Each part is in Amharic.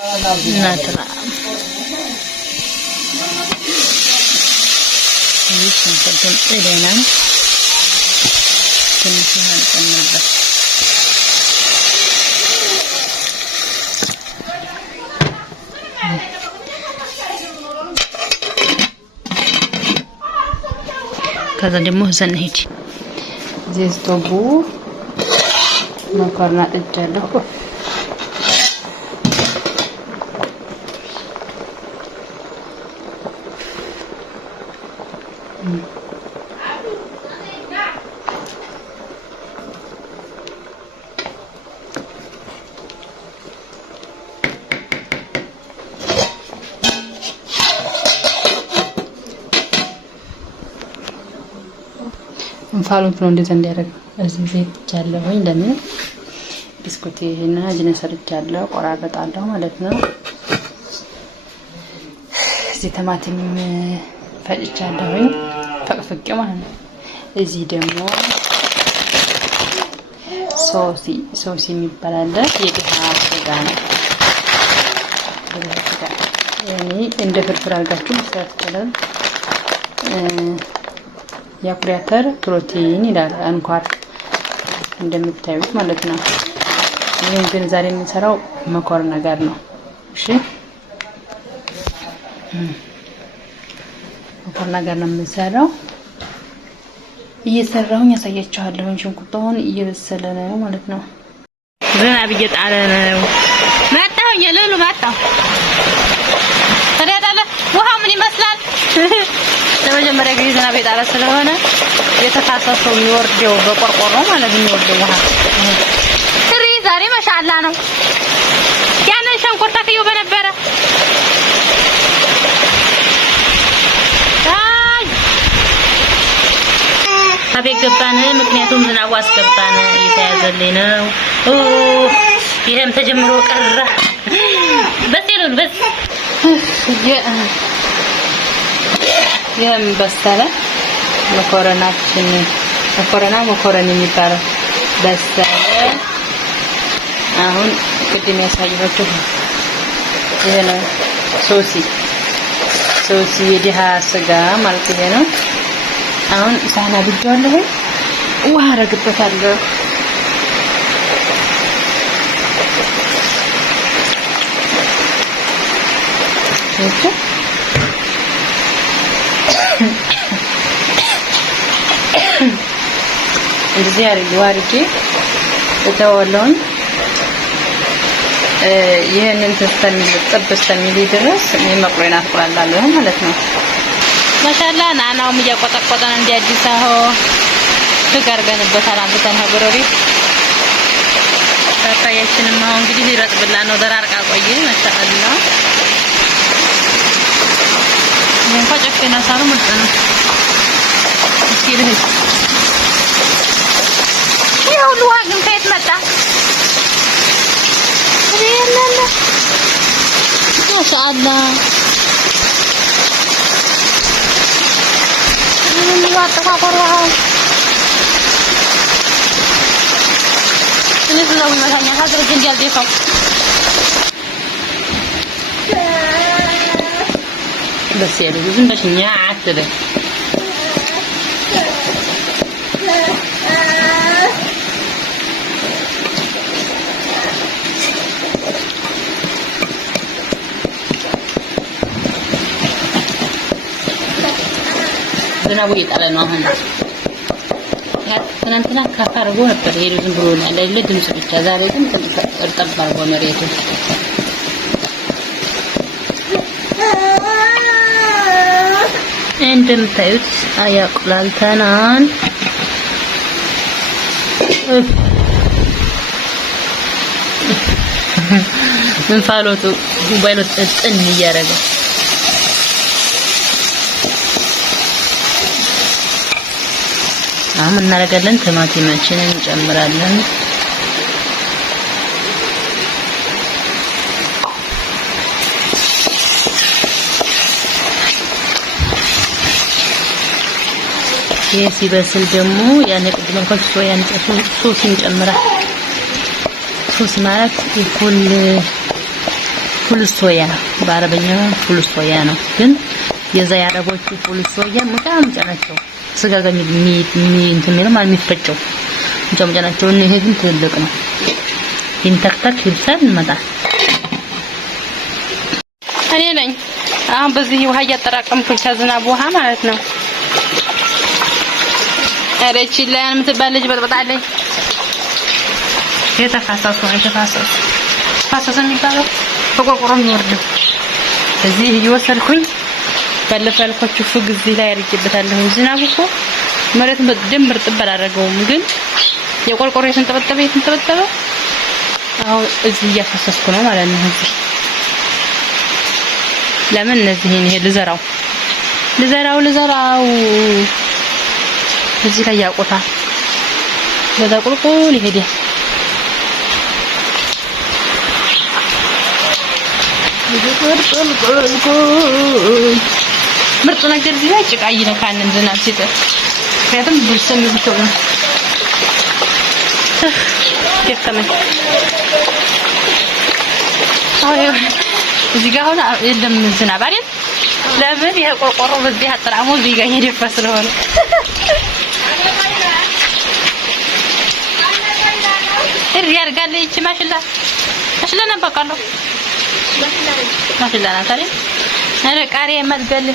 ناترا يمكن تكون إلينا تنسي هذا النبات كذا دموه زنهيتي زي ستوبو مكرونات الجلو እንፋሎት ነው እንደዛ እንዲያደርግ እዚህ ቤት ቻለሁኝ ለምን ቢስኩቴና ጅነ ሰርቻለሁ ቆራረጣለሁ ማለት ነው። እዚህ ቲማቲም ፈጭቻለሁኝ ፈቅፍቄ ማለት ነው። እዚህ ደግሞ ሶሲ የሚባል አለ የድሃ ስጋ ነው። ያኔ እንደ ፍርፍር አድርጋችሁ መስራት ይችላል። የአኩሪ አተር ፕሮቲን ይላል አንኳር እንደምታዩት ማለት ነው። ይሄን ግን ዛሬ የምንሰራው መኮረና ጋር ነው። እሺ መኮረና ጋር ነው የምንሰራው። እየሰራሁኝ ያሳያችኋለሁ። ሽንኩርቱን እየበሰለ ነው ማለት ነው። ዝናብ እየጣለ ነው። መጣሁ የለሉ መጣሁ ተዳዳለ ውሃ ምን ይመስላል? ለመጀመሪያ ጊዜ ዝናብ የጣለ ስለሆነ የተፋሰሰው የሚወርደው በቆርቆሮ ማለት ነው የሚወርደው ውሃ ትሪ ዛሬ ማሻአላ ነው። ያንን ሸንኮር ተከየው በነበረ አቤት ገባን። ምክንያቱም ዝናቡ አስገባን እየተያዘልኝ ነው። ይሄም ተጀምሮ ቀረ በሲሉን በስ ይሄም በሰለ መኮረናችን መኮረኒ የሚባለው በሰለ። አሁን ቅድም ያሳየኋችሁ ይሄ ነው ሶሲ የድሃ ስጋ ማለት ይሄ ነው። አሁን ሳህና ብቻለሁ ውሃ አረግበታለሁ። እሺ እንደዚህ አድርጌ እተወዋለሁኝ። ይሄንን ጥብስ እስከሚል ድረስ መቁረና አጥቆላለሁ ማለት ነው። ማሻአላ ናናውም እያቆጠቆጠን እንዲያዲሳው ትጋርገንበታል። አንተን ሀገሮሪ ታታያችንም አሁን እንግዲህ ይረጥብላ ነው ደራርቃ ቆይ ማሻአላ ምን ፈጨከና ሳሩ ምጥነ እስኪልህ ይኸው ልዋግን ከየት መጣ ይሄንን ማሻአላ ምን ያጣፋፈራው እነዚህ ነው የሚመታኛ ሀገር ግን ያልደፋው بس يعني لازم باش نعات له ዝናቡ እየጣለ ነው። አሁን ትናንትና ካፋ አድርጎ ነበር ይሄ ዝም ብሎ ነው ያለ ድምጽ ብቻ። ዛሬ ግን እርጥብ አድርጎ መሬቱ እንደምታዩት አያቁላልተናል። እንፋሎቱ ሞባይሎት ጥን እያደረገ አሁን እናደርጋለን። ቲማቲማችንን እንጨምራለን። ይሄ ሲበስል ደግሞ ያን ቅድም ያን ሶስ እንጨምራለን። ሶስ ማለት ይኩል ፉል ሶያ በአረበኛ ፉል ሶያ ነው ግን የዛ ያረቦቹ ፉል ሶያ በጣም ጨናቸው ስጋ ጋር እንትን ነው ማለት የሚፈጨው ጨምጨናቸው ይሄ ግን ትልቅ ነው ይንተክተክ ይብሳል ይመጣል እኔ ነኝ አሁን በዚህ ውሃ እያጠራቀምኩኝ ከዝናብ ውሃ ማለት ነው አረቺ ላይ የምትባል ልጅ በጥብጣለች የተፋሰሱ የሚባለው በቆርቆሮ የሚወርደው እዚህ እየወሰድኩኝ ባለፈልኮቹ ፍግ እዚህ ላይ አድርጌበታለሁ ዝናቡ እኮ መሬቱን በደንብ እርጥብ አላደረገውም ግን የቆርቆሮ የተንጠበጠበ አሁን እዚህ እያፈሰስኩ ነው ማለት ነው እዚህ ለምን እነዚህን ይሄ ልዘራው እዚህ ላይ ያቆታል በዛ ቁልቁል ይሄዳል ምርጥ ነገር እዚህ ላይ ጭቃ ይነካንን ዝናብ ሲጥል ምክንያቱም ብልስም ብትሆን ደከመኝ እዚህ ጋር ሆነ የለም ዝናብ አይደል ለምን ይሄ ቆርቆሮ በዚህ አጥራሙ እዚህ ጋር እየደፋ ስለሆነ ያርጋል እቺ ማሽላ ነበር ማሽላ ናት አይደል አረ ቃሪያ መትገል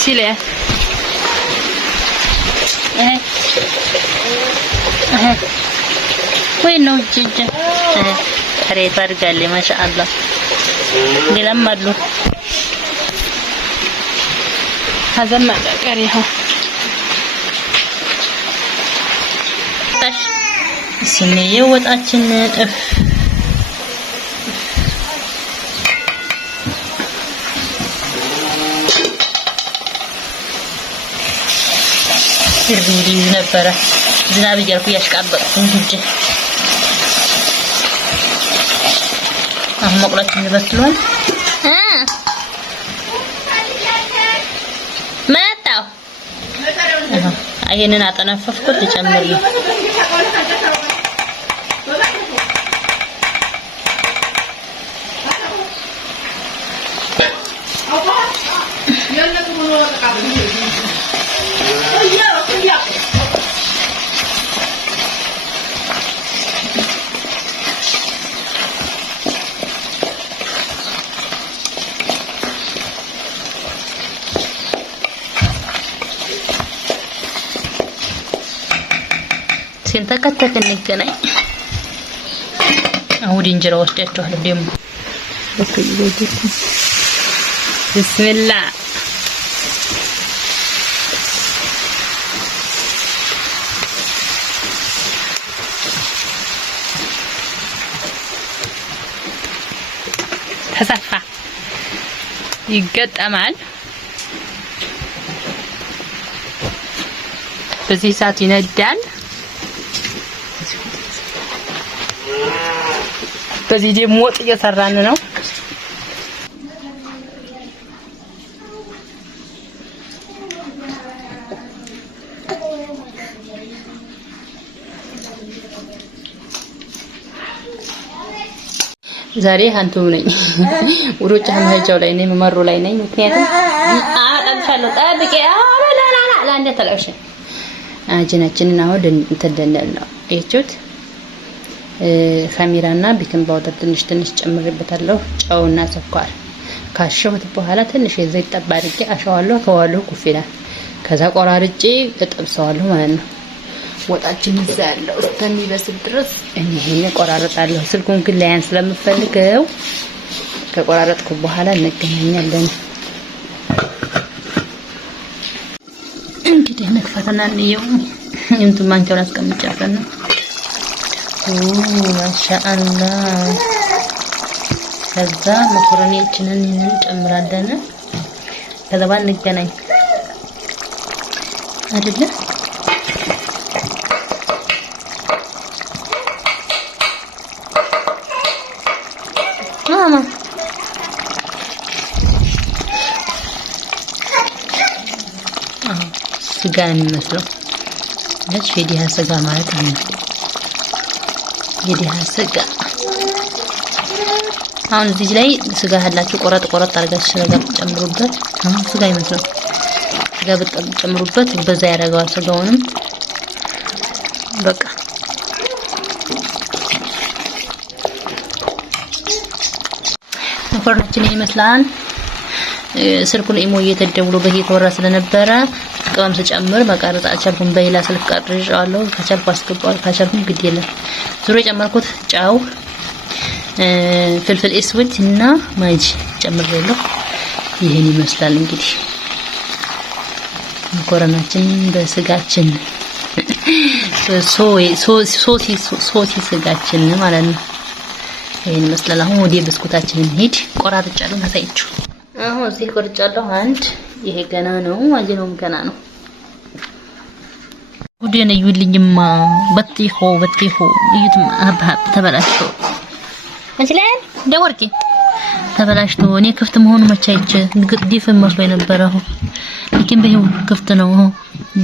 ሲለ ወይ ነው ጅጅ ሬት አድርጋለ ማሻአላህ ይለማሉ هذا ቀሪሁ ስንዬ ወጣችን እፍ ሲርቢሪ ነበረ ዝናብ እያልኩ ያሽቃበጥኩኝ እንጂ አሁን መቁላችን በስሏል መጣው ይሄንን አጠነፈፍኩት ልጨምር ነው ሲንተከተክ እንገናኝ አሁን እንጀራ ወስዳችኋለሁ ደግሞ ቢስሚላህ ተሰፋ ይገጠማል በዚህ ሰዓት ይነዳል በዚህ ደግሞ ወጥ እየሰራን ነው ዛሬ አንቱ ነኝ ወሮች አማይጃው ላይ ነኝ መመሩ ላይ ነኝ ምክንያቱም አጣልፋለሁ ጠብቄ ለአንዴ ተላውሽ አጅናችንን አሁን ተደነል ነው እዩት ካሜራና ቤኪንግ ፓውደር ትንሽ ጨምሬበታለሁ ጨውና ስኳር ካሸሁት በኋላ ትንሽ የዘይት ጠብ አድርጌ አሻዋለሁ ተዋለሁ ኩፊላ ከዛ ቆራርጬ እጠብሰዋለሁ ማለት ነው ወጣችን ይዛለው እስከሚበስል ድረስ እኔ ቆራርጣለሁ ስልኩን ግን ላያን ስለምፈልገው ከቆራረጥኩ በኋላ እንገናኛለን እንግዲህ ነክፈተና ነው እንትን ማንቻውን አስቀምጫለሁ ማሻአላህ ከዛ መኮረኒያችንን እንጨምራለን ከዛ ባን እንገናኝ አይደለ ማማ ስጋ የሚመስለው ለሽ የዲሃ ስጋ ማለት ነው የዲሃ ስጋ አሁን እዚህ ላይ ስጋ ያላችሁ ቆረጥ አድርጋችሁ ስጋ ጨምሩበት። አሁን ስጋ ይመስላል ስጋ ጨምሩበት። በዛ ያደርገዋል ስጋውንም በቃ መኮረናችን ይመስላል። ስልኩን ኢሞ እየተደውሎበት እየተወራ ስለነበረ ቅመም ስጨምር መቀረጽ አልቻልኩም። በሌላ ስልክ ቀርጬዋለሁ። ከቻልኩ አስገባዋለሁ፣ ካልቻልኩም ግድ የለም። ዙሮ የጨመርኩት ጫው፣ ፍልፍል እስወድ እና ማጂ ጨምሬያለሁ። ይሄን ይመስላል እንግዲህ መኮረናችን በስጋችን ሶሲ ስጋችን ማለት ነው። ይሄን ይመስላል። አሁን ወደ ብስኩታችን እንሂድ። ቆራርጫለሁ ታሳይችሁ። አሁን እዚህ ቆርጫለሁ። አንድ ይሄ ገና ነው፣ አጅነውም ገና ነው። ጉዴን እዩልኝማ። በጥይሆ እዩትማ። ሀብሀብ ተበላሽቶ እንችላለን ደወርቂ ተበላሽቶ እኔ ክፍት መሆኑ መቻይቼ ዲፍን መስሎ የነበረው ለኪን በይው ክፍት ነው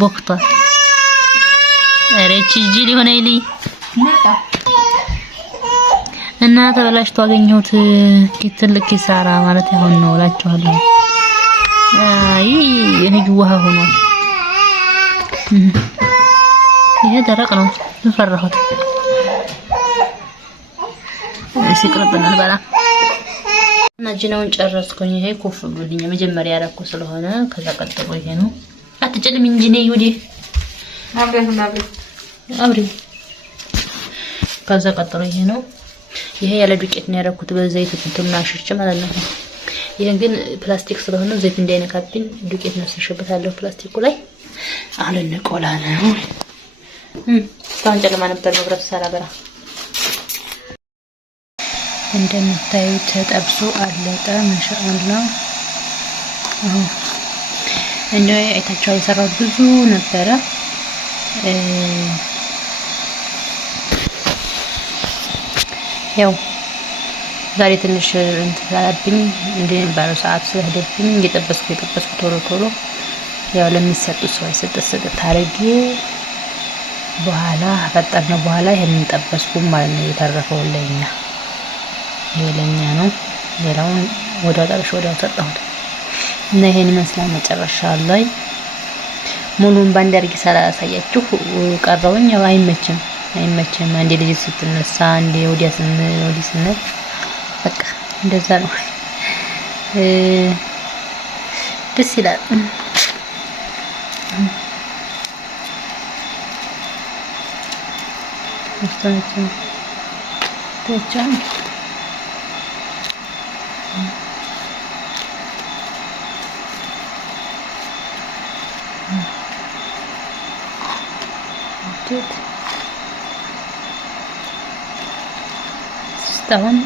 ቦክቷል። አሬቺ ጂሊ ሆነ ይሊ እና ተበላሽቶ አገኘሁት። ትልቅ ኪሳራ ማለት ይሆን ነው እላችኋለሁ። አይ ይሄ ውሃ ሆኗል። ይሄ ደረቅ ነው ፈራሁት። ሲቅርብናል በላ እና ጅናውን ጨረስኩኝ። ይሄ ኮፍ ብሎልኝ መጀመሪያ ያረኩ ስለሆነ ከዛ ቀጥሎ ይሄ ነው። አትጨልም እንጂ ነይ ወዲ አብሪ ከዛ ቀጥሎ ይሄ ነው። ይሄ ያለ ዱቄት ነው ያደረኩት በዘይት እንትምና ሽርጭ ማለት ነው። ይሄን ግን ፕላስቲክ ስለሆነ ዘይት እንዳይነካብኝ ዱቄት ነስሽበታለሁ ፕላስቲኩ ላይ። አሁን እንቆላ ነው። ታንጨለማ ነበር መብራት ሰራበራ። እንደምታዩት ተጠብሶ አለቀ። ማሻአላህ እንደ አይታችሁ የሰራው ብዙ ነበረ። ያው ዛሬ ትንሽ እንትላብኝ እንደባለው ሰዓት ስለሄደብኝ እየጠበስኩ ቶሎ ያው ለሚሰጡ ሰው አይሰጥሰጥ ታረጊ በኋላ አፈጠርነው በኋላ ይሄንን ጠበስኩ ማለት ነው። የተረፈው ለኛ የለኛ ነው። ሌላውን ወዲያው ጠብሽ ወዲያው ተጣሁት እና ይሄን ይመስላል። መጨረሻ ላይ ሙሉን ባንድ አድርጊ ሳላሳያችሁ ቀረውኝ። ያው አይመችም። አንዴ ልጅ ስትነሳ አንዴ ወዲያ ስንል በቃ እንደዛ ነው። ደስ ይላል። ወስታችን ተጫን አሁን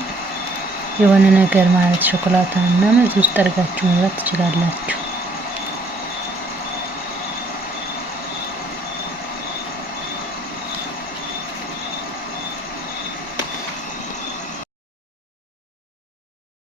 የሆነ ነገር ማለት ሾኮላታ እና መዝ ውስጥ አድርጋችሁ መብላት ትችላላችሁ።